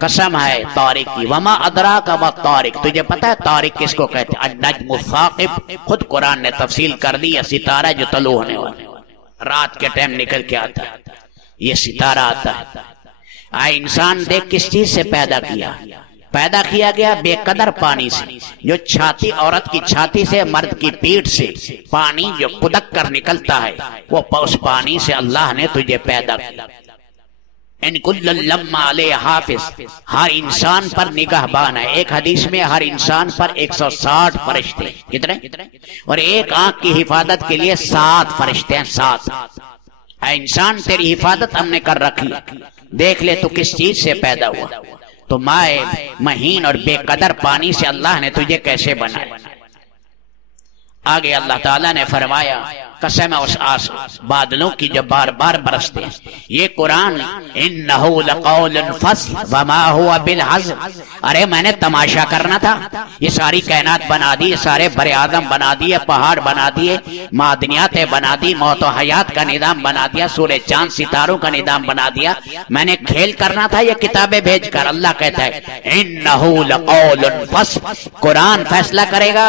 قسم ہے طارق کی، وما ادراک ما طارق، تجھے پتہ ہے طارق کس کو کہتے ہیں؟ النجم الثاقب۔ خود قرآن نے تفصیل کر دی، یہ ستارہ جو طلوع ہونے والا رات کے ٹائم نکل کے آتا ہے، یہ ستارہ آتا ہے۔ آئے انسان دیکھ کس چیز سے پیدا کیا؟ پیدا کیا گیا بے قدر پانی سے، جو چھاتی، عورت کی چھاتی سے، مرد کی پیٹھ سے پانی جو قدک کر نکلتا ہے، وہ اس پانی سے اللہ نے تجھے پیدا کیا۔ ان کل لما علیہ حافظ، ہر انسان پر نگہبان ہے۔ ایک حدیث میں ہر انسان پر 160 فرشتے، کتنے؟ اور ایک آنکھ کی حفاظت کے لیے 7 فرشتے ہیں، 7۔ اے انسان تیری حفاظت ہم نے کر رکھی، دیکھ لے تو کس چیز سے پیدا ہوا۔ تو مائے مہین اور بے قدر پانی سے اللہ نے تجھے کیسے بنایا۔ آگے اللہ تعالیٰ نے فرمایا قسم اس بادلوں کی جو بار بار برستے ہیں۔ یہ قرآن انہو لقول فصل وما ہوا بالحزن، ارے میں نے تماشا کرنا تھا، یہ ساری کائنات بنا دی، سارے بر آدم بنا دیے، پہاڑ بنا دیے، معدنیاتیں بنا دی، موت و حیات کا نظام بنا دیا، سورہ چاند ستاروں کا نظام بنا دیا، میں نے کھیل کرنا تھا یہ کتابیں بھیج کر۔ اللہ کہتا ہے انہو لقول فصل، قرآن فیصلہ کرے گا،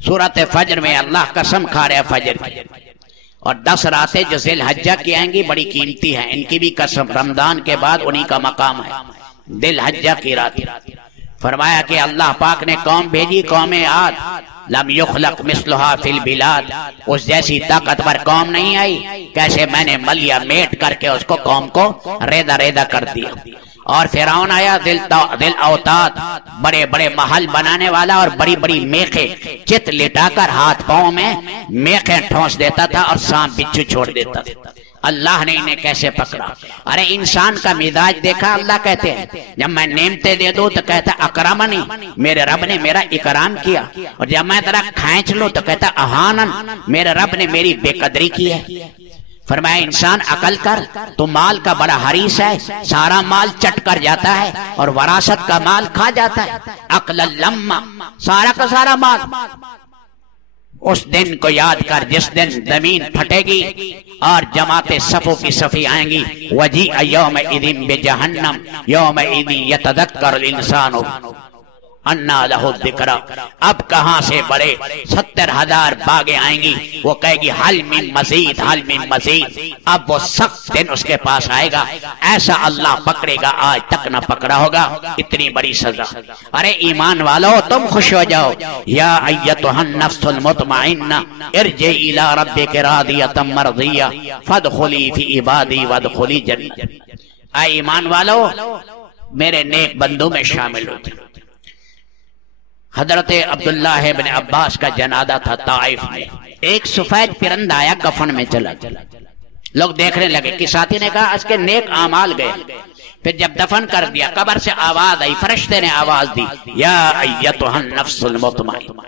سورۃ فجر میں اللہ قسم کھا رہے فجر کی، اور 10 راتیں جو ذی الحجہ کی آئیں گی بڑی قیمتی ہیں، ان کی بھی قسم، رمضان کے بعد انہی کا مقام ہے ذی الحجہ کی رات۔ فرمایا کہ اللہ پاک نے قوم بھیجی، قوم عاد، لم یخلق مثلھا فی البلاد، اس جیسی طاقتور قوم نہیں آئی، کیسے میں نے ملیا میٹ کر کے اس کو قوم کو ریدا ریدا کر دیا۔ اور فرعون آیا ذل اوتاد، بڑے بڑے محل بنانے والا، اور بڑی بڑی میخیں چت لٹا کر ہاتھ پاؤں میں میخیں ٹھونس دیتا تھا اور سانپ بچھو چھوڑ دیتا تھا۔ اللہ نے انہیں کیسے پکڑا؟ ارے انسان کا مزاج دیکھا، اللہ کہتے ہیں جب میں نعمتیں دے دوں تو کہتا اکرمنی، میرے رب نے میرا اکرام کیا، اور جب میں ذرا کھینچ لوں تو کہتا اہانن، میرے رب نے میری بے قدری کی ہے۔ فرمایا انسان عقل کر، تو مال کا بڑا حریص ہے، سارا مال چٹ کر جاتا ہے اور وراثت کا مال کھا جاتا ہے۔ عقل لما، سارا کا سارا مال۔ اس دن کو یاد کر جس دن زمین پھٹے گی اور جماعتیں صفوں کی صفی آئیں گی، وجیء یومئذ بجہنم یومئذ یتذکر الانسان انا لہ الذکری۔ اب کہاں سے بڑے 70,000 باغیں آئیں گی، وہ کہے گی حل من مزید، حل من مزید۔ اب وہ سخت دن اس کے پاس آئے گا، ایسا اللہ پکڑے گا آج تک نہ پکڑا ہوگا، اتنی بڑی سزا۔ ارے ایمان والو تم خوش ہو جاؤ، یا ایتھا النفس المطمئنہ ارجعی الی ربک راضیۃ مرضیہ فادخلی فی عبادی وادخلی جنتی۔ اے ایمان والو میرے نیک بندوں میں شامل ہو جاؤ۔ حضرت عبداللہ ابن عباس کا جنازہ تھا طائف میں، ایک سفید پرندہ آیا کفن میں چلا، لوگ دیکھنے لگے کہ ساتھی نے کہا اس کے نیک اعمال گئے۔ پھر جب دفن کر دیا قبر سے آواز آئی، فرشتے نے آواز دی، یا ایتھا النفس المطمئنہ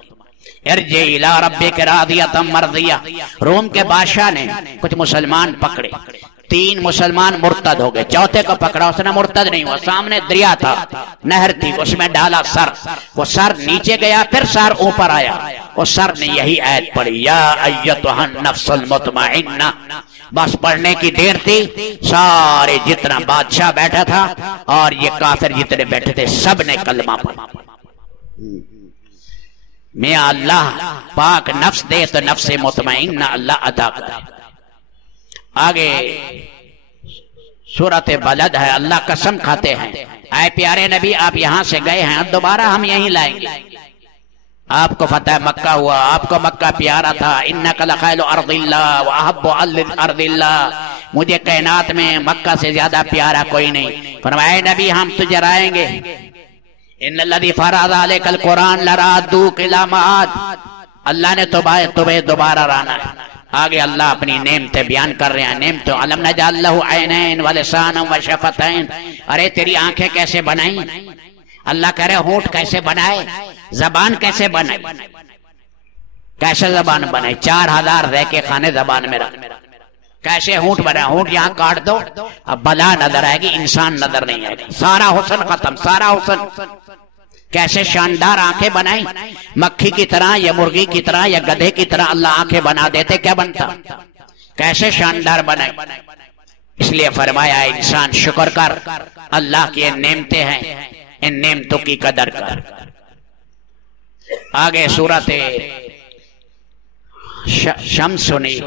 ارجعی الی ربک راضیۃ مرضیہ۔ روم کے بادشاہ نے کچھ مسلمان پکڑے، 3 مسلمان مرتد ہو گئے، چوتھے کو پکڑا، اس نے مرتد نہیں ہوا، سامنے دریا تھا، نہر تھی، اس میں ڈالا سر، وہ سر نیچے گیا، پھر سر اوپر آیا، اس سر نے یہی آیت پڑھی، یا ایتھا النفس المطمئنہ۔ بس پڑھنے کی دیر تھی، سارے جتنا بادشاہ بیٹھا تھا اور یہ کافر جتنے بیٹھے تھے سب نے کلمہ پڑھا۔ میاں اللہ پاک نفس دے تو نفس مطمئنہ اللہ عطا کرے۔ آگے سورۃ بلد ہے، اللہ قسم کھاتے ہیں، اے پیارے نبی آپ یہاں سے گئے ہیں، دوبارہ ہم یہیں لائیں گے۔ آپ کو فتح مکہ ہوا، آپ کو مکہ پیارا تھا، انک لخیل ارض اللہ واحب ارض اللہ، مجھے کائنات میں مکہ سے زیادہ پیارا کوئی نہیں۔ فرمایا نبی ہم تجھے لائیں گے، ان الذی فرض علیک القرآن لرادوک الی معاد، اللہ نے تمہیں دوبارہ لانا ہے۔ آگے اللہ اپنی نعمتیں بیان کر رہے ہیں، نعمتیں علم نجعل لہ عینین ولسانا وشفتین، ارے تیری آنکھیں کیسے بنائیں؟ اللہ کہہ رہے ہونٹ کیسے بنائے، زبان کیسے بنائے، کیسے زبان بنائے، 4000 رہ کے خانے زبان میں رکھ، کیسے ہونٹ بنائے، ہونٹ یہاں کاٹ دو اب بلا نظر آئے گی، انسان نظر نہیں آئے گا، سارا حسن ختم، سارا حسن۔ کیسے شاندار آنکھیں بنائیں، مکھی کی طرح یا مرغی کی طرح یا گدھے کی طرح اللہ آنکھیں بنا دیتے، کیا بنتا؟ کیسے شاندار بنائیں۔ اس لیے فرمایا انسان شکر کر، اللہ کی یہ نعمتیں ہیں، ان نعمتوں کی قدر کر۔ آگے سورۃ شمس سنی،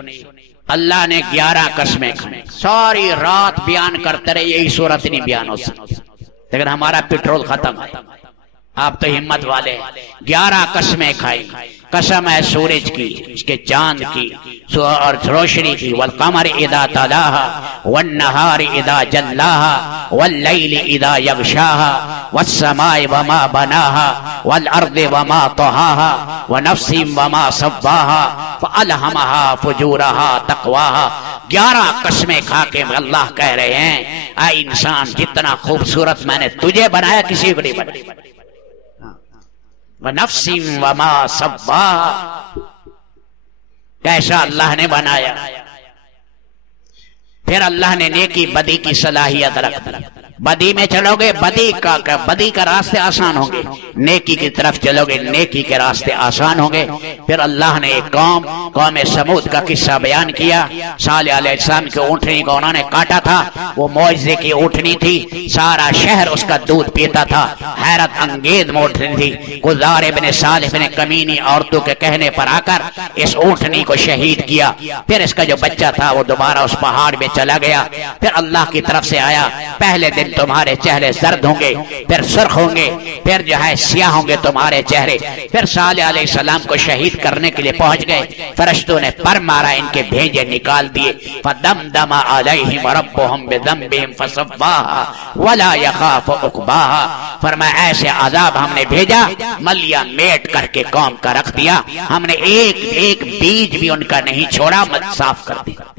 اللہ نے 11 قسمیں کھائیں، ساری رات بیان کرتے رہے، یہی سورت نہیں بیان ہو سکتی، لیکن ہمارا پیٹرول ختم ہے، آپ تو ہمت والے ہیں۔ 11 قسمیں کھائی، قسم ہے سورج کی، اس کے چاند کی اور روشنی کی، والقمر اذا تلاہا والنہار اذا جلاہا واللیل اذا یغشاہا والسماء وما بناہا والارض وما طہاہا ونفس وما سواہا فالہمہا فجورہا تقواہا۔ 11 قسمیں کھا کے اللہ کہہ رہے ہیں اے انسان جتنا خوبصورت میں نے تجھے بنایا کسی کو نہیں بنایا، وَنَفْسٍ وَمَا سَوَّاهَا، کیسا اللہ نے بنایا۔ پھر اللہ نے نیکی بدی کی صلاحیت رکھ دی، بدی میں چلو گے بدی کا راستے آسان ہوں گے، نیکی کی طرف چلو گے نیکی کے راستے آسان ہوں گے۔ پھر اللہ نے ایک قوم سمود کا قصہ بیان کیا۔ صالح علیہ السلام کی اونٹنی کو انہوں نے کاٹا تھا، وہ معجزے کی اونٹنی تھی، سارا شہر اس کا دودھ پیتا تھا، حیرت انگیز اونٹنی تھی۔ گزار ابن صالح نے کمینی عورتوں کے کہنے پر آ کر اس اونٹنی کو شہید کیا۔ پھر اس کا جو بچہ تھا وہ دوبارہ اس پہاڑ میں چلا گیا۔ پھر اللہ کی طرف سے آیا، پہلے دن تمہارے چہرے زرد ہوں گے، پھر سرخ ہوں گے، پھر جو ہے سیاہ ہوں گے تمہارے چہرے۔ پھر صالح علیہ السلام کو شہید کرنے کے لیے پہنچ گئے، فرشتوں نے پر مارا، ان کے بھیجے نکال دیے۔ فدمدم علیہم ربہم بذنبہم فسواہا ولا یخاف عقباہا، فرمایا ایسے عذاب ہم نے بھیجا، ملیا میٹ کر کے قوم کا رکھ دیا، ہم نے ایک بیج بھی ان کا نہیں چھوڑا، مت صاف کر دیا۔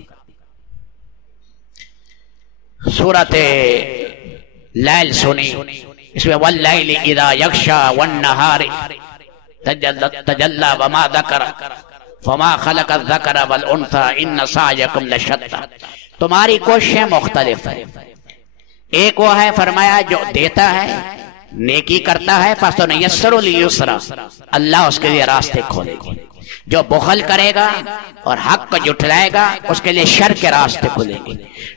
سورۃ لیل سنی، اس میں واللیل اذا یغشا والنہار تجلی وما ذکر فما خلق الذکر والانثى ان سعیکم لشتی، تمہاری کوششیں مختلف ہیں۔ ایک وہ ہے فرمایا جو دیتا ہے، نیکی کرتا ہے، فَسَنُيَسِّرُ لِلْيُسْرَىٰ، اللہ اس کے لیے راستے کھولے گا۔ جو بخل کرے گا اور حق کو جھٹلائے گا اس کے لیے شر کے راستے کھلیں گے۔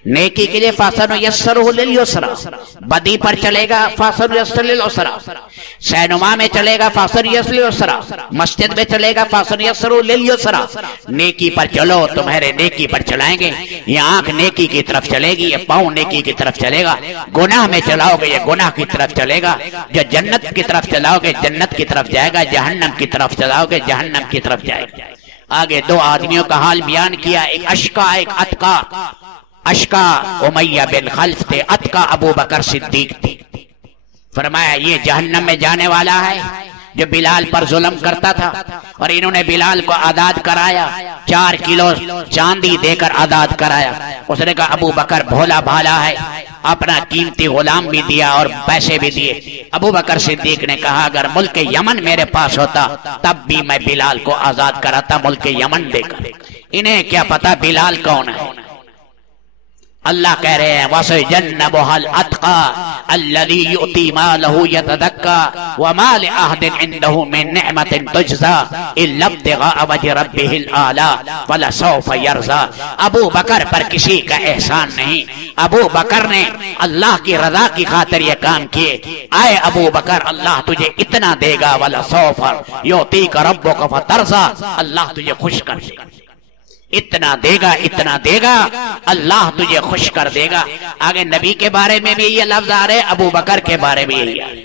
نیکی کے لیے فَسَنُيَسِّرُهُ لِلْيُسْرَىٰ، بدی پر چلے گا فَسَنُيَسِّرُ لِلْعُسْرَىٰ، سینما میں چلے گا فَسَنُيَسِّرُ لِلْعُسْرَىٰ، مسجد میں چلے گا فَسَنُيَسِّرُ لِلْيُسْرَىٰ۔ نیکی پر چلو، تمہارے نیکی پر چلائیں گے، یہ آنکھ نیکی کی طرف چلے گی، یہ پاؤں نیکی کی طرف چلے گا۔ گناہ میں چلاؤ گے یہ گناہ کی طرف چلے گا، جو جنت کی طرف چلاؤ گے جنت کی طرف جائے گا، جہنم کی طرف چلاؤ گے جہنم کی طرف جائے گا۔ آگے دو آدمیوں کا حال بیان کیا، ایک اشقا ایک اتقا۔ اشقا امیہ بن خلف تھے، اتقا ابو بکر صدیق تھے۔ فرمایا یہ جہنم میں جانے والا ہے جو بلال پر ظلم کرتا تھا، اور انہوں نے بلال کو آزاد کرایا، 4 کلو چاندی دے کر آزاد کرایا۔ اس نے کہا ابو بکر بھولا بھالا ہے، اپنا قیمتی غلام بھی دیا اور پیسے بھی دیے۔ ابو بکر صدیق نے کہا اگر ملک یمن میرے پاس ہوتا تب بھی میں بلال کو آزاد کراتا ملک یمن دے کر۔ انہیں کیا پتا بلال کون ہے؟ اللہ کہہ رہے ہیں وَسَيُجَنَّبُهَا الْأَتْقَى الَّذِي يُؤْتِي مَالَهُ يَتَزَكَّى وَمَا لِأَحَدٍ عِندَهُ مِن نِّعْمَةٍ تُجْزَىٰ إِلَّا ابْتِغَاءَ وَجْهِ رَبِّهِ الْأَعْلَىٰ وَلَسَوْفَ يَرْضَىٰ۔ ابو بکر پر کسی کا احسان نہیں، ابو بکر نے اللہ کی رضا کی خاطر یہ کام کیے۔ آئے ابو بکر اللہ تجھے اتنا دے گا، وَلَسَوْفَ يُعْطِيكَ رَبُّكَ فَتَرْضَىٰ، اللہ تجھے خوش کر دے گا، اتنا دے گا اتنا دے گا، اللہ تجھے خوش کر دے گا۔ آگے نبی کے بارے میں بھی یہ لفظ آ رہے، ابو بکر کے بارے میں یہی آ رہے۔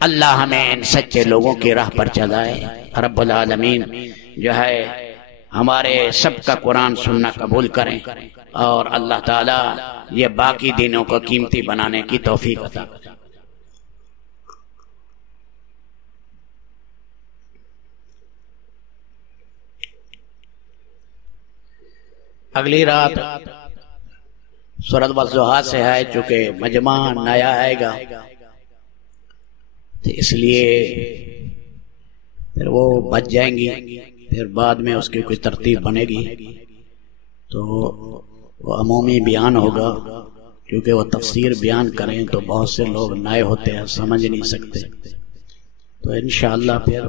اللہ ہمیں ان سچے لوگوں کی راہ پر چلائے۔ رب العالمین جو ہے ہمارے سب کا قرآن سننا قبول کریں، اور اللہ تعالیٰ یہ باقی دینوں کو قیمتی بنانے کی توفیق عطا کریں۔ اگلی رات سورۃ والضحیٰ سے ہے، چونکہ مجمع نیا آئے گا تو اس لیے پھر وہ بچ جائیں گی، پھر بعد میں اس کی کوئی ترتیب بنے گی تو وہ عمومی بیان ہوگا، کیونکہ وہ تفسیر بیان کریں تو بہت سے لوگ نئے ہوتے ہیں سمجھ نہیں سکتے، تو انشاءاللہ پھر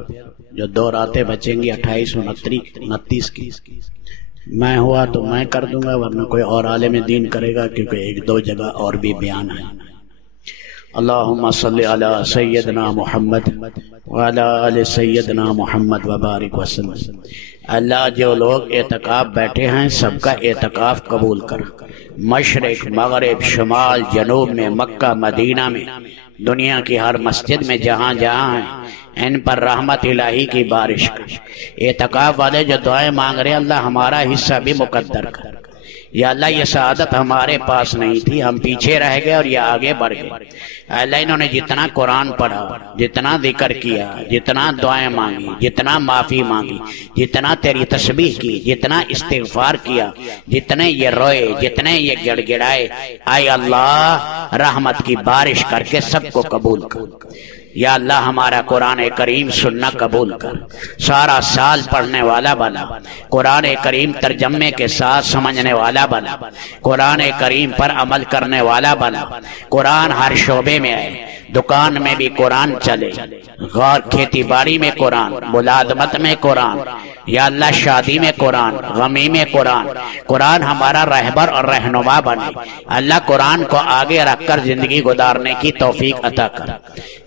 جو 2 راتیں بچیں گی 28 29 کی میں ہوا تو میں کر دوں گا، ورنہ کوئی اور عالم دین کرے گا، کیونکہ 1-2 جگہ اور بھی بیان ہے۔ اللہم صلی علی سیدنا محمد وعلی آل سیدنا محمد وبارک وسلم۔ اللہ جو لوگ اعتکاف بیٹھے ہیں سب کا اعتکاف قبول کر، مشرق مغرب شمال جنوب میں، مکہ مدینہ میں، دنیا کی ہر مسجد میں جہاں جہاں ہیں ان پر رحمت الہی کی بارش کر۔ اعتکاف والے جو دعائیں مانگ رہے ہیں اللہ ہمارا حصہ بھی مقدر کر۔ یا اللہ یہ سعادت ہمارے پاس نہیں تھی، ہم پیچھے رہ گئے اور یہ آگے بڑھ گئے۔ اللہ انہوں نے جتنا قرآن پڑھا، جتنا ذکر کیا، جتنا دعائیں مانگی، جتنا معافی مانگی، جتنا تیری تسبیح کی، جتنا استغفار کیا، جتنے یہ روئے، جتنے یہ گڑ گڑائے، آئے اللہ رحمت کی بارش کر کے سب کو قبول کر۔ یا اللہ ہمارا قرآن کریم سننا قبول کر، سارا سال پڑھنے والا بنا، قرآن کریم ترجمے کے ساتھ سمجھنے والا بنا، قرآن کریم پر عمل کرنے والا بنا، قرآن ہر شعبے میں آئے، دکان میں بھی قرآن چلے، غور کھیتی باڑی میں قرآن، ملازمت میں قرآن، یا اللہ شادی میں قرآن، غمی میں قرآن، قرآن ہمارا رہبر اور رہنما بنے۔ اللہ قرآن کو آگے رکھ کر زندگی گزارنے کی توفیق عطا کر،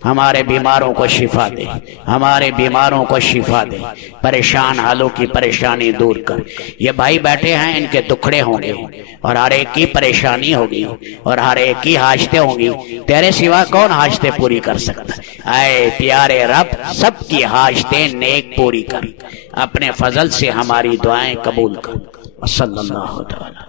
ہمارے بیماروں کو شفا دے، ہمارے بیماروں کو شفا دے، پریشان حالوں کی پریشانی دور کر۔ یہ بھائی بیٹھے ہیں، ان کے دکھڑے ہوں گے اور ہر ایک کی پریشانی ہوگی اور ہر ایک کی حاجتیں ہوں گی، تیرے سوا کون حاجتیں پوری کر سکتا؟ اے پیارے رب، سب کی حاجتیں نیک پوری کر، اپنے فضل سے ہماری دعائیں قبول کر۔ صلی اللہ تعالی